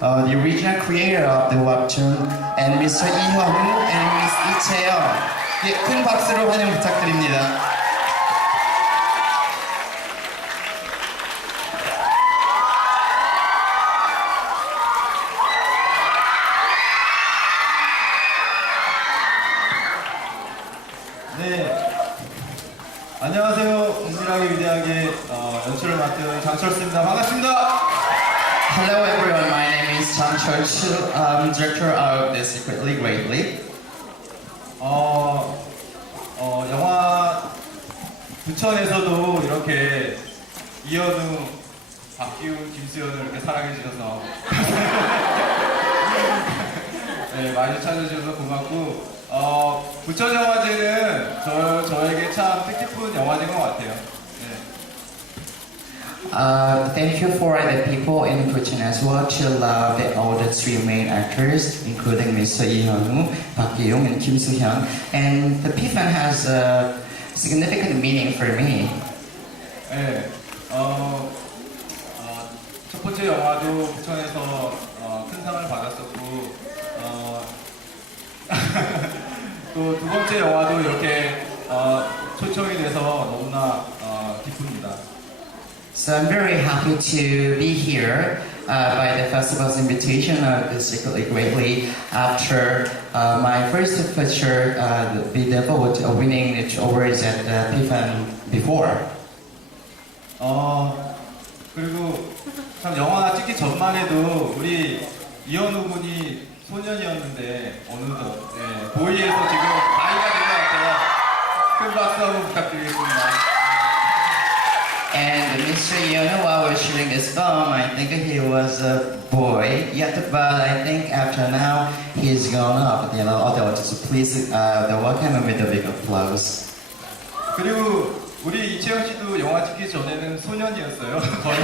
uh, the original creator of the webtoon, and Mr. Hyun-woo and Miss Chae-young. 예, 큰 박수로 환영 부탁드립니다. 네. 안녕하세요. 은밀하게 위대하게 어, 연출을 맡은 장철수입니다. 반갑습니다. Name Chang Chul-chul, um, director of The Secretly Greatly. 어, 어, 영화 부천에서도 이렇게 이현우, 박기훈, 김수현을 이렇게 사랑해 주셔서 네, 많이 찾아주셔서 고맙고 어, 부천 영화제는 저, 저에게 참 뜻깊은 영화제인 것 같아요. 네. Uh, thank you for the people in Bucheon as well to love the, all the three main actors, including Mr. Lee Hyun-woo, Park Gi-young, and Kim Soo-hyun. And the PFAN has a significant meaning for me. 네, 어, 어, 첫 번째 영화도 부천에서 어, 큰 상을 받았었고, 어, 또 두 번째 영화도 이렇게 어, 초청이 돼서 너무나 어, 기쁩니다. So I'm very happy to be here uh, by the festival's invitation of the Secretly Greatly after uh, my first feature, uh, the Devil, uh, winning the awards at the PFAN before. 어, 그리고 참 영화 찍기 전만 해도 우리 이현우 군이 소년이었는데 어느덧 네, 보이에서 지금 나이가 된것 같아요. 큰 박수 한번 부탁드리겠습니다. And Mr. Yono, while we're shooting this film, I think he was a boy yet, but I think after now he's grown up. You know, although just please uh, the welcome him with a big applause. 그리고 우리 이채영 씨도 영화 찍기 전에는 소년이었어요. 거의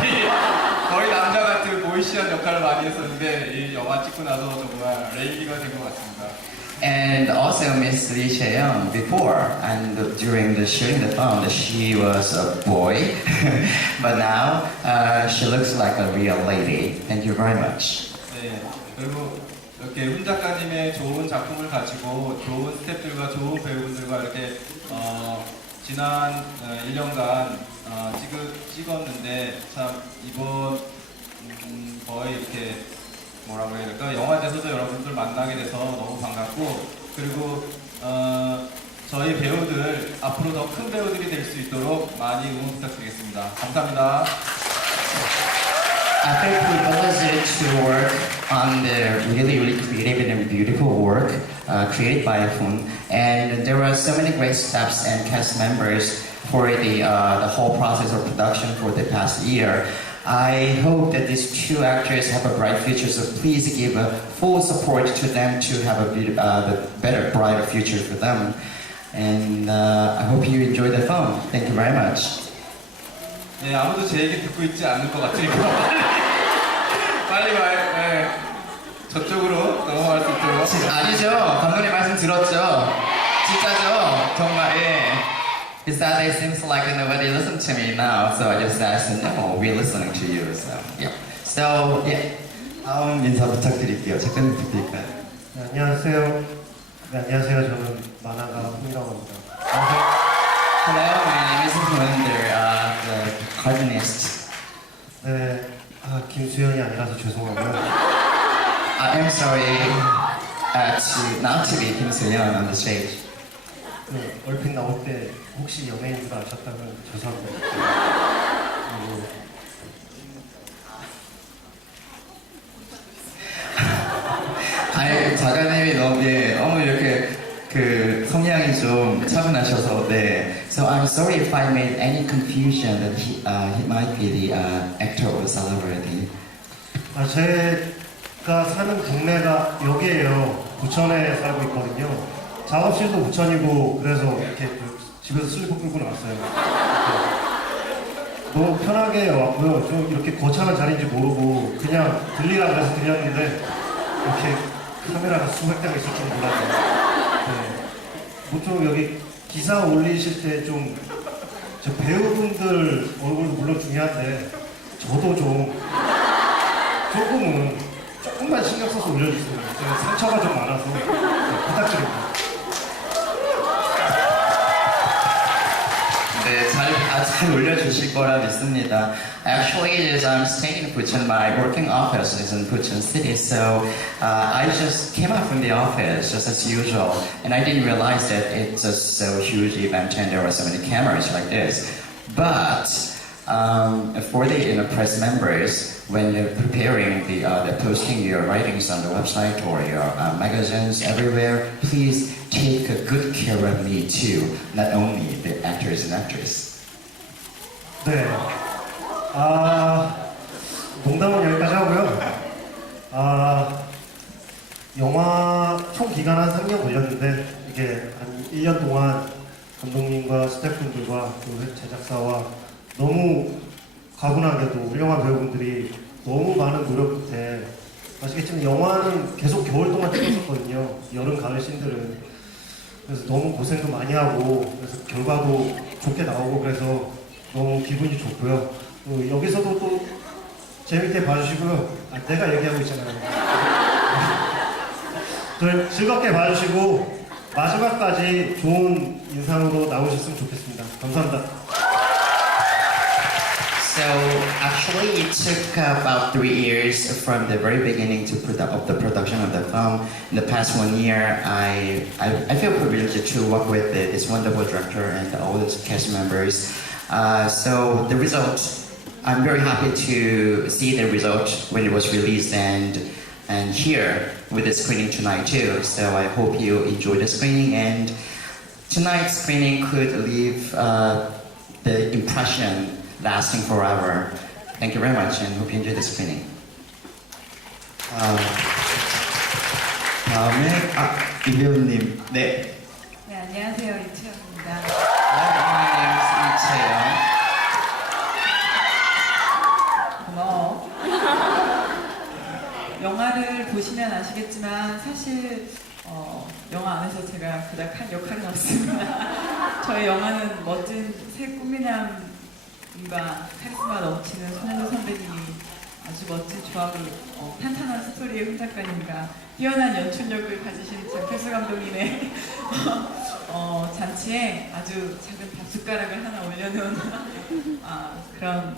거의 남자 같은 보이시한 역할을 많이 했었는데 이 영화 찍고 나서 정말 레이디가 된 것 같습니다. And also Miss Lee Chae-young before and during the shooting the film, she was a boy, but now uh, she looks like a real lady. Thank you very much. 네. 그리고 이렇게 훈 작가님의 좋은 작품을 가지고 좋은 스태프들과 좋은 배우분들과 이렇게 어, 지난 어, 1년간 어, 찍, 찍었는데 참 이번 음, 거의 이렇게 뭐라고 해야 될까 영화제에서도 여러분들 만나게 돼서 너무 반갑고 그리고 어, 저희 배우들 앞으로 더 큰 배우들이 될 수 있도록 많이 응원 부탁드리겠습니다. 감사합니다. After privileged to work on the really, really creative and beautiful work uh, created by Afun, and there were so many great steps and cast members for the, uh, the whole process of production for the past year. I hope that these two actors have a bright future, so please give a full support to them to have a beau- uh, the better, brighter future for them. And uh, I hope you enjoy the film. Thank you very much. 네, 아무도 제 얘기 듣고 있지 않을 것 같으니까 빨리 말, 네, 저쪽으로 넘어갈 수 있도록. 지- 아니죠. 감독님 말씀 들었죠. 진짜죠. 정말 예. Is that it seems like nobody listen to me now, so I just asked, no, we're listening to you. So yeah. So yeah. 다음 인사 부탁드릴게요. 작가님 부탁드릴까요? 네, 안녕하세요. 네, 안녕하세요. 저는 만화가 홍이라고 합니다. Hello, my name is Hunder, uh, the cartoonist. 네, 아, 김수현이 아니라서 죄송하고요. I am sorry uh, to not to be Kim Soo-yeon on the stage. 그 얼핏 나올 때 혹시 연예인 줄 아셨다면 죄송합니다. 그리고 아니 작가님이 너무 예, 너무 이렇게 그 성향이 좀 차분하셔서 네. So I'm sorry if I made any confusion that he, uh, he might be the uh, actor or celebrity. 아, 제가 사는 동네가 여기에요. 부천에 살고 있거든요. 작업실도 부천이고 그래서 이렇게 그 집에서 슬리퍼 끌고 나왔어요. 이렇게. 너무 편하게 왔고요. 좀 이렇게 거창한 자리인지 모르고 그냥 들리라 그래서 들렸는데 이렇게 카메라가 수백 대가 있을 줄 몰랐어요. 네. 보통 여기 기사 올리실 때좀 저 배우분들 얼굴도 물론 중요한데 저도 좀 조금은 조금만 신경 써서 올려주세요. 제가 상처가 좀 많아서 네, 부탁드립니다. 잘, 아, 잘 올려주실 거라 믿습니다. Actually, is I'm staying in Bucheon. My working office is in Bucheon City, so uh, I just came out from the office just as usual, and I didn't realize that it's a so huge event and there were so many cameras like this. But um, for the you know, press members, when you're preparing the, uh, the posting your writings on the website or your uh, magazines everywhere, please take a good care of me too, not only the actors and actresses. 네. 아, 농담은 여기까지 하고요. 아, 영화 총 기간 한 3년 걸렸는데, 이게 한 1년 동안 감독님과 스태프분들과 그 제작사와 너무 가분하게도 훌륭한 배우분들이 너무 많은 노력 끝에 아시겠지만 영화는 계속 겨울 동안 찍었었거든요. 여름, 가을 씬들은. 그래서 너무 고생도 많이 하고 그래서 결과도 좋게 나오고 그래서 너무 기분이 좋고요. 또 여기서도 또 재밌게 봐주시고요. 아, 내가 얘기하고 있잖아요. 저 즐겁게 봐주시고 마지막까지 좋은 인상으로 나오셨으면 좋겠습니다. 감사합니다. So actually, it took about three years from the very beginning to produ- of the production of the film. In the past one year, I I, I feel privileged to work with this wonderful director and all the cast members. Uh, so the result, I'm very happy to see the result when it was released and and here with the screening tonight too. So I hope you enjoy the screening and tonight's screening could leave uh, the impression lasting forever. Thank you very much and hope you enjoy the screening. 아, 다음에 아 이배우님 네. 네, 안녕하세요. 이채영입니다. 이채영. 고마워. 영화를 보시면 아시겠지만 사실 어, 영화 안에서 제가 그닥 한 역할은 없습니다. 저희 영화는 멋진 새 꿈미남과 카리스마 넘치는 손현주 선배님이 아주 멋진 조합을 어, 탄탄한 스토리의 훈 작가님과 뛰어난 연출력을 가지신 장필수 감독님의 어, 잔치에 아주 작은 밥숟가락을 하나 올려놓은 아, 그런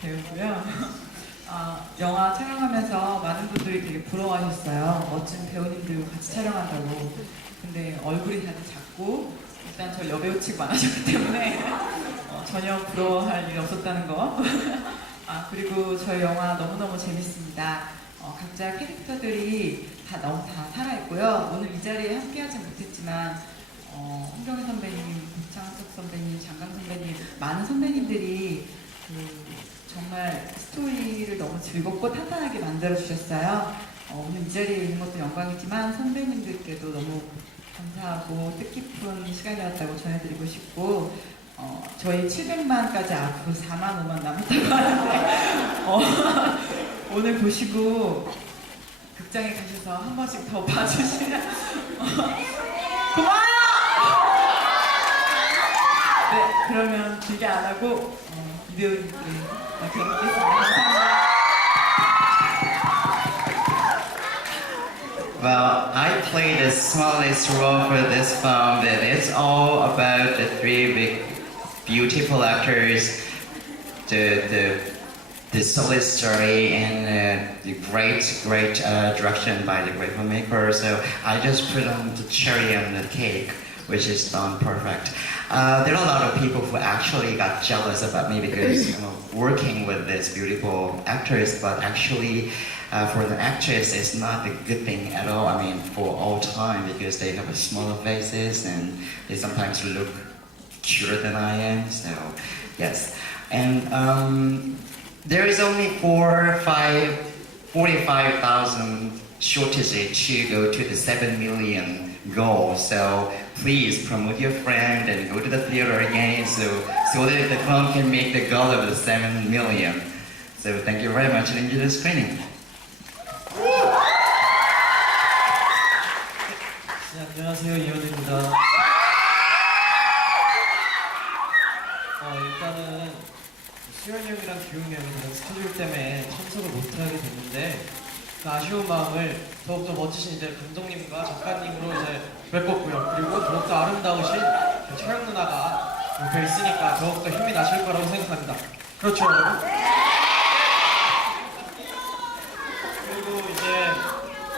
배우고요. 아, 영화 촬영하면서 많은 분들이 되게 부러워하셨어요. 멋진 배우님들과 같이 촬영한다고. 근데 얼굴이 다들 작고 일단 저 여배우 치고 많으셨기 때문에 어, 전혀 부러워할 일이 없었다는 거. 아 그리고 저희 영화 너무너무 재밌습니다. 어, 각자 캐릭터들이 다 너무 다 살아있고요. 오늘 이 자리에 함께하지 못했지만 어, 홍경희 선배님, 고창석 선배님, 장강 선배님 많은 선배님들이 그 정말 스토리를 너무 즐겁고 탄탄하게 만들어 주셨어요. 어, 오늘 이 자리에 있는 것도 영광이지만 선배님들께도 너무 감사하고 뜻깊은 시간이었다고 전해드리고 싶고 어, 저희 700만까지 앞으로 4만 5만 남았다고 하는데 어, 오늘 보시고 극장에 가셔서 한 번씩 더 봐주시면 어, 고마워요! 네, 그러면 길게 안 하고 어, 이배우님들 뵙겠습니다. 감사합니다. Well, I played the smallest role for this film, and it's all about the three big, beautiful actors, the the the solid story, and uh, the great, great uh, direction by the great filmmaker. So I just put on the cherry on the cake, which is done perfect. Uh, there are a lot of people who actually got jealous about me because you know, working with this beautiful actress, but actually uh, for the actress, it's not a good thing at all. I mean, for all time because they have a smaller faces and they sometimes look cuter than I am. So, yes. And um, there is only four, five, 45,000 shortage to go to the 7 million goal. So please promote your friend and go to the theater again so, so that the film can make the goal of the 7 million. So thank you very much and enjoy the screening. 네, 안녕하세요 이현우입니다. 수현이 형이랑 기웅이 형이 다른 스케줄 때문에 참석을 못하게 됐는데 그 아쉬운 마음을 더욱더 멋지신 이제 감독님과 작가님으로 이제 메꿨고요. 그리고 더욱더 아름다우신 그 촬영 누나가 옆에 있으니까 더욱더 힘이 나실 거라고 생각합니다. 그렇죠, 여러분? 그리고 이제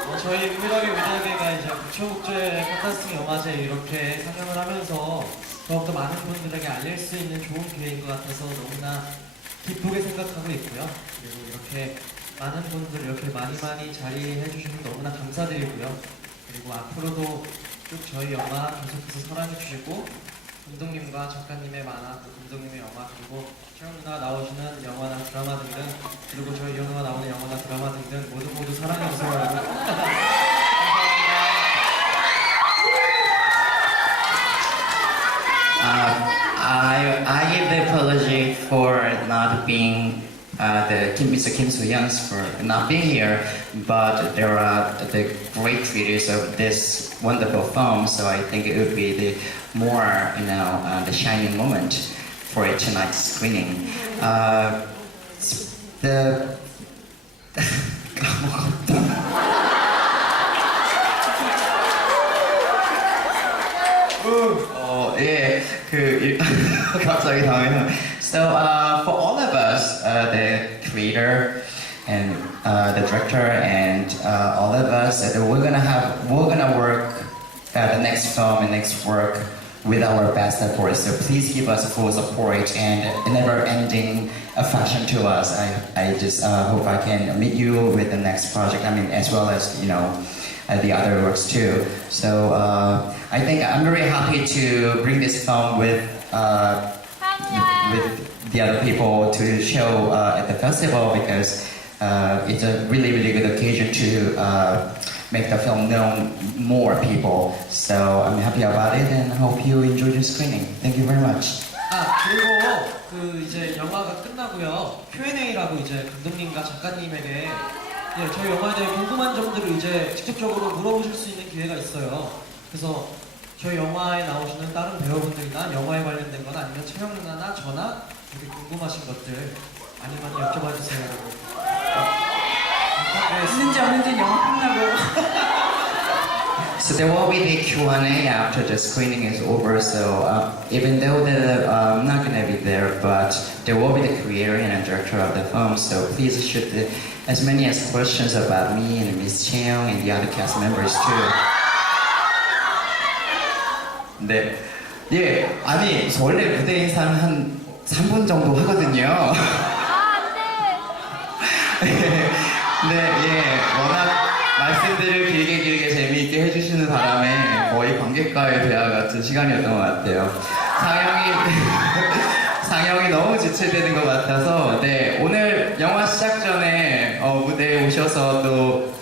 어, 저희 음악의 위대계가 이제 부천국제 팟캐스팅 영화제 이렇게 상영을 하면서 더욱더 많은 분들에게 알릴 수 있는 좋은 기회인 것 같아서 너무나 기쁘게 생각하고 있고요. 그리고 이렇게 많은 분들 이렇게 많이 많이 자리해 주셔서 너무나 감사드리고요. 그리고 앞으로도 쭉 저희 영화 계속해서 사랑해 주시고 감독님과 작가님의 만화, 또 감독님의 영화 그리고 최영 누나 나오시는 영화나 드라마 등등 그리고 저희 연우가 나오는 영화나 드라마 등등 모두 모두 사랑해 주세요 being uh, the Kim, Mr. Kim Soo Hyun's for not being here, but there are the great creators of this wonderful film, so I think it would be the more you know uh, the shining moment for tonight's screening. Uh, the 어, 예, 그 일- 갑자기 당해요. So uh, for all of us, uh, the creator and uh, the director and uh, all of us, uh, we're gonna have we're gonna work uh, the next film and next work with our best efforts. So please give us full support and never-ending affection to us. I I just hope I can meet you with the next project. I mean, as well as you know the other works too. So I think I'm very happy to bring this film with with the other people to show uh, at the festival because uh, it's a really really good occasion to uh, make the film known more people. So I'm happy about it and hope you enjoy the screening. Thank you very much. 아 그리고 그 이제 영화가 끝나고요 Q&A라고 이제 감독님과 작가님에게 예, 저희 영화에 대해 궁금한 점들을 이제 직접적으로 물어보실 수 있는 기회가 있어요. 그래서 저희 영화에 나오시는 다른 배우분들이나 영화에 관련된 거나 아니면 채영 누나나 저나 이렇게 궁금하신 것들 많이 많이 여쭤봐 주세요, 여러분. 네, 있는지 없는지 영화 끝나고 So there will be the Q&A after the screening is over. So uh, even though the, uh, I'm not gonna be there, but there will be the creator and director of the film. So please shoot the, as many as questions about me and Miss Cheong and the other cast members too. 네. 예, 아니, 저 원래 무대 인사는 한 3분 정도 하거든요. 네, 예, 워낙 말씀들을 길게 길게 재미있게 해주시는 바람에 거의 관객과의 대화 같은 시간이었던 것 같아요. 상영이, 상영이 너무 지체되는 것 같아서, 네, 오늘 영화 시작 전에 어, 무대에 오셔서 또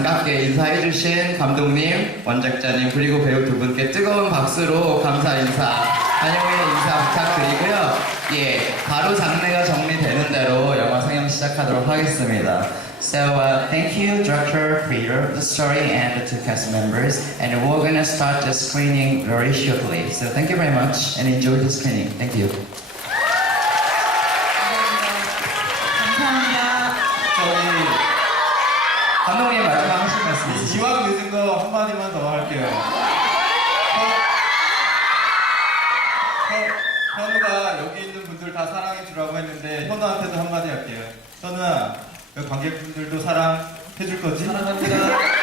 반갑게 인사해주신 감독님, 원작자님, 그리고 배우 두 분께 뜨거운 박수로 감사 인사, 환영의 인사 부탁드리고요. 예, 바로 장르가 정리되는 대로 영화 상영 시작하도록 하겠습니다. So, uh, thank you, director, creator of the story, and the two cast members. And we're gonna start the screening very shortly. So, thank you very much and enjoy the screening. Thank you. 감사합니다. 저희 감독님 마지막 하실 말씀 있으시죠? 이왕 늦은 거 한마디만 더 할게요. 현- 현- 현우가 여기 있는 분들 다 사랑해 주라고 했는데 현우한테도 한마디 할게요. 현우야, 여기 관객분들도 사랑해 줄 거지? 사랑합니다.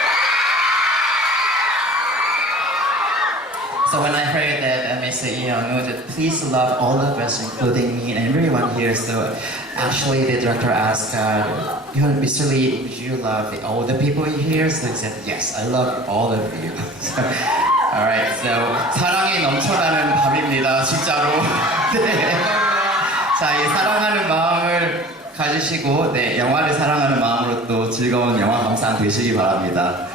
So when I heard that uh, Mr. Young would please love all of us, including me and everyone here, so actually the director asked, uh, you know, Mr. Lee, would you love the, all the people here? So he said, yes, I love all of you. So, alright, so 사랑이 넘쳐나는 밤입니다, 진짜로. 네. 자, 이 사랑하는 마음을 가지시고, 네, 영화를 사랑하는 마음으로 또 즐거운 영화 감상 되시기 바랍니다.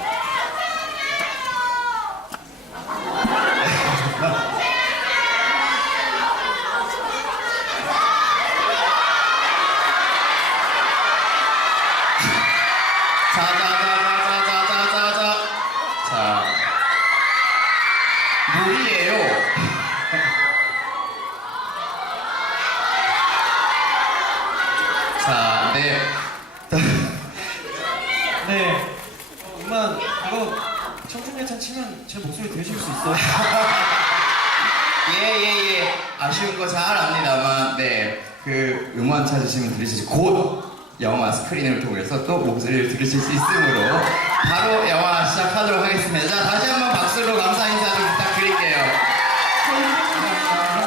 그 음원 찾으시면 들으실 수- 곧 영화 스크린을 통해서 또 목소리를 들으실 수 있으므로 바로 영화 시작하도록 하겠습니다. 자 다시 한번 박수로 감사 인사 좀 부탁드릴게요.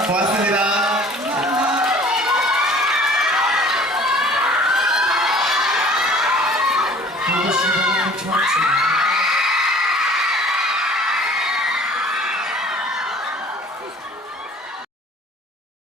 고맙습니다.